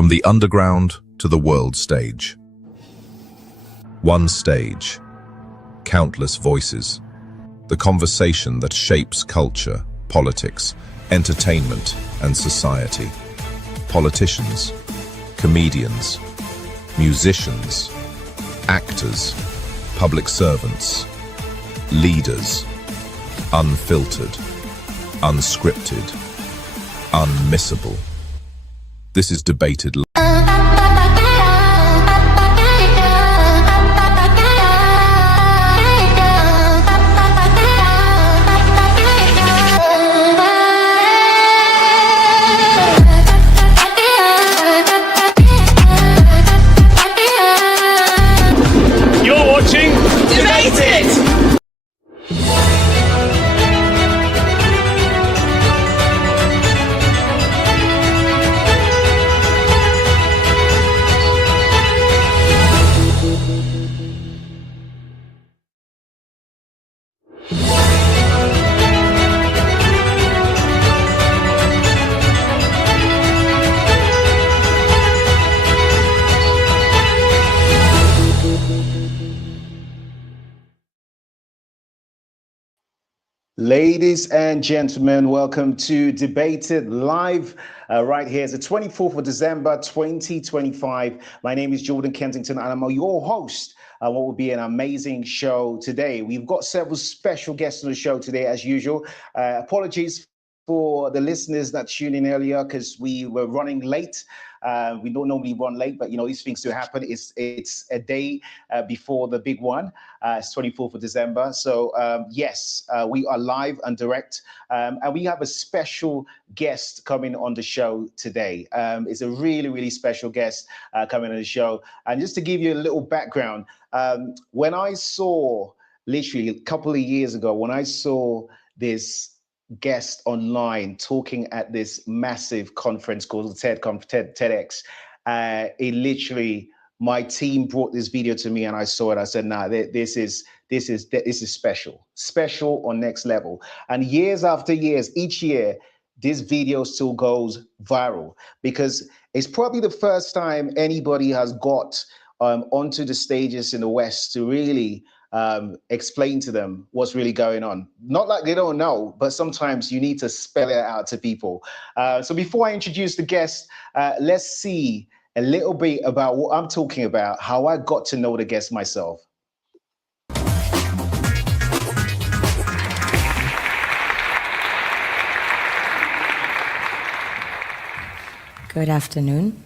From the underground to the world stage. One stage, countless voices. The conversation that shapes culture, politics, entertainment, and society. Politicians, comedians, musicians, actors, public servants, leaders, unfiltered, unscripted, unmissable. This is Debated Live. You're watching Debated! Ladies and gentlemen, welcome to Debated Live. Right here is the 24th of December, 2025. My name is Jordan Kensington and I'm your host. What will be an amazing show today. We've got several special guests on the show today, as usual. Apologies for the listeners that tuned in earlier because we were running late. We don't normally run late, but these things do happen. It's a day before the big one. It's 24th of December. So yes, we are live and direct, and we have a special guest coming on the show today. It's a really, really special guest coming on the show. And just to give you a little background, when I saw, literally a couple of years ago, when I saw this guest online talking at this massive conference called TEDx, it literally, my team brought this video to me and I saw it. I said, nah, this is special on next level. And years after years, each year, this video still goes viral because it's probably the first time anybody has got onto the stages in the West to really explain to them what's really going on. Not like they don't know, but sometimes you need to spell it out to people. So before I introduce the guest, let's see a little bit about what I'm talking about, how I got to know the guest myself. Good afternoon.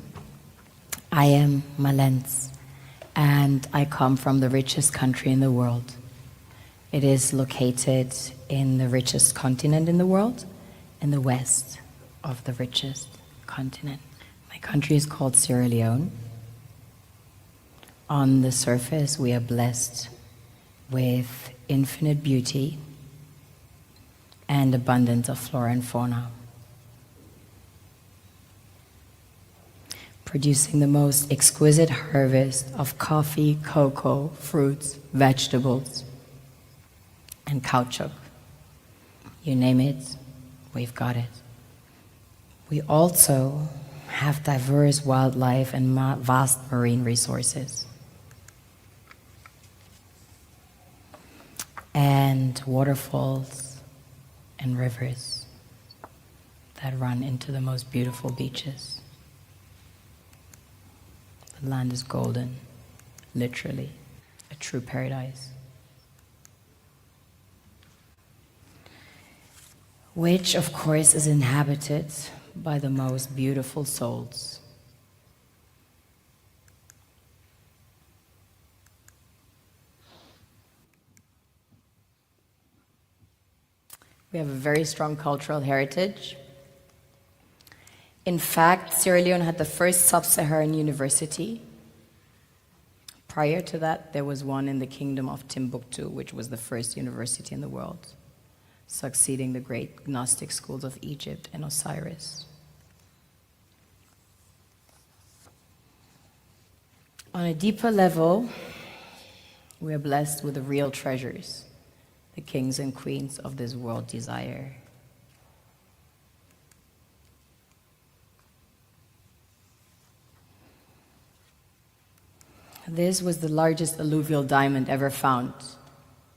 I am Malens, and I come from the richest country in the world. It is located in the richest continent in the world, in the west of the richest continent. My country is called Sierra Leone. On the surface, we are blessed with infinite beauty and abundance of flora and fauna, producing the most exquisite harvest of coffee, cocoa, fruits, vegetables, and caoutchouc. You name it, we've got it. We also have diverse wildlife and vast marine resources, and waterfalls and rivers that run into the most beautiful beaches. The land is golden, literally, a true paradise. Which, of course, is inhabited by the most beautiful souls. We have a very strong cultural heritage. In fact, Sierra Leone had the first sub-Saharan university. Prior to that, there was one in the kingdom of Timbuktu, which was the first university in the world, succeeding the great Gnostic schools of Egypt and Osiris. On a deeper level, we are blessed with the real treasures the kings and queens of this world desire. This was the largest alluvial diamond ever found.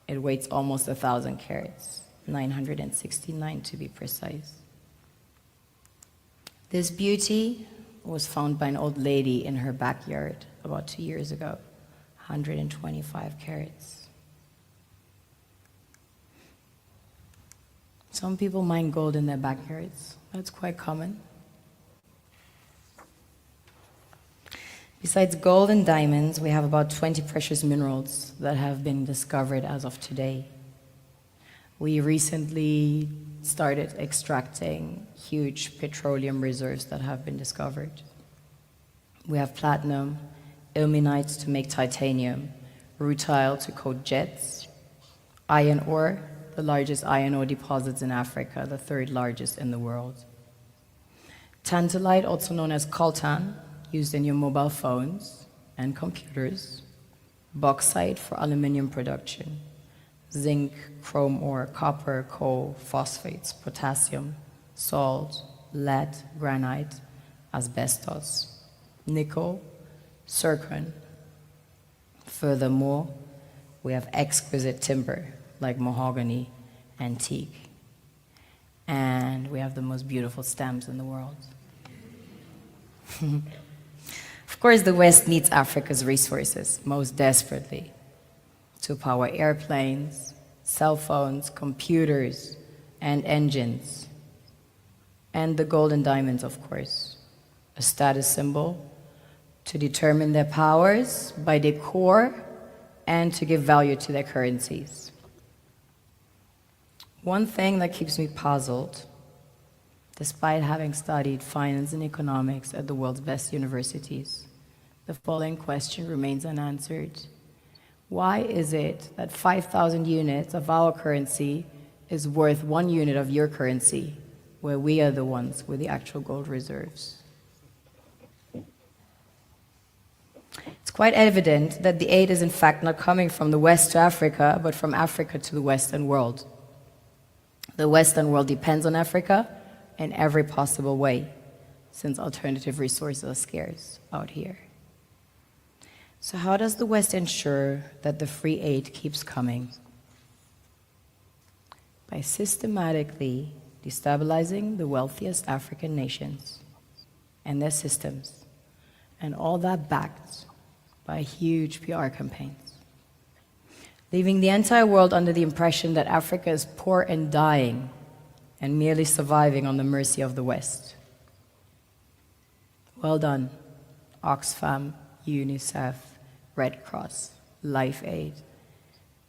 It weighs almost 1,000 carats, 969 to be precise. This beauty was found by an old lady in her backyard about 2 years ago, 125 carats. Some people mine gold in their backyards. That's quite common. Besides gold and diamonds, we have about 20 precious minerals that have been discovered as of today. We recently started extracting huge petroleum reserves that have been discovered. We have platinum, ilmenite to make titanium, rutile to coat jets, iron ore, the largest iron ore deposits in Africa, the third largest in the world. Tantalite, also known as coltan, used in your mobile phones and computers. Bauxite for aluminum production. Zinc, chrome ore, copper, coal, phosphates, potassium, salt, lead, granite, asbestos, nickel, zircon. Furthermore, we have exquisite timber like mahogany, and teak. And we have the most beautiful stems in the world. Of course, the West needs Africa's resources most desperately to power airplanes, cell phones, computers, and engines. And the gold and diamonds, of course, a status symbol to determine their powers by their core and to give value to their currencies. One thing that keeps me puzzled, despite having studied finance and economics at the world's best universities, the following question remains unanswered. Why is it that 5,000 units of our currency is worth 1 unit of your currency, where we are the ones with the actual gold reserves? It's quite evident that the aid is in fact not coming from the West to Africa, but from Africa to the Western world. The Western world depends on Africa in every possible way, since alternative resources are scarce out here. So how does the West ensure that the free aid keeps coming? By systematically destabilizing the wealthiest African nations and their systems, and all that backed by huge PR campaigns, leaving the entire world under the impression that Africa is poor and dying and merely surviving on the mercy of the West. Well done, Oxfam, UNICEF, Red Cross, Life Aid,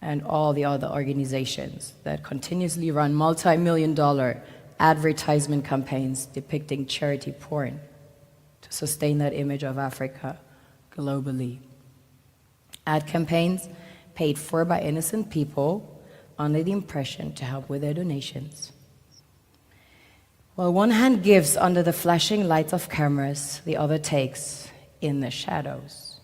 and all the other organizations that continuously run multi-million-dollar advertisement campaigns depicting charity porn to sustain that image of Africa globally. Ad campaigns paid for by innocent people under the impression to help with their donations. While one hand gives under the flashing lights of cameras, the other takes in the shadows.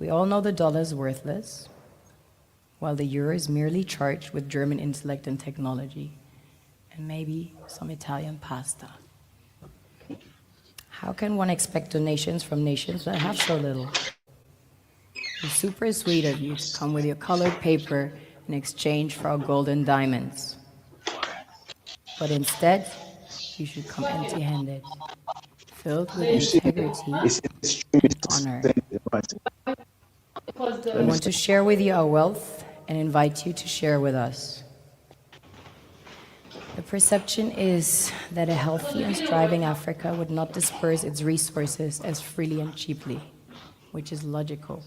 We all know the dollar is worthless, while the euro is merely charged with German intellect and technology, and maybe some Italian pasta. How can one expect donations from nations that have so little? It's super sweet of you to come with your colored paper in exchange for our gold and diamonds. But instead, you should come empty-handed, filled with integrity and honor. We want to share with you our wealth and invite you to share with us. The perception is that a healthy and thriving Africa would not disperse its resources as freely and cheaply, which is logical.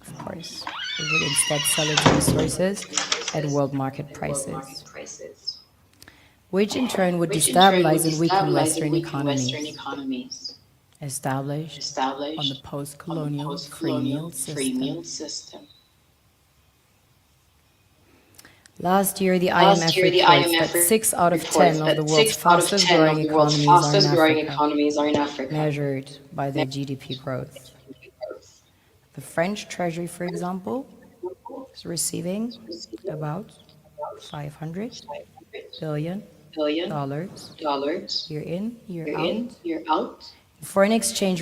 Of course, it would instead sell its resources at world market prices, which in turn would destabilize and weaken Western economies, established on the post-colonial free meal system. Last year, the IMF reports that 6 out of 10 of the world's fastest-growing economies are in Africa, measured by their GDP growth. The French Treasury, for example, is receiving about $500 billion year in, year out Foreign exchange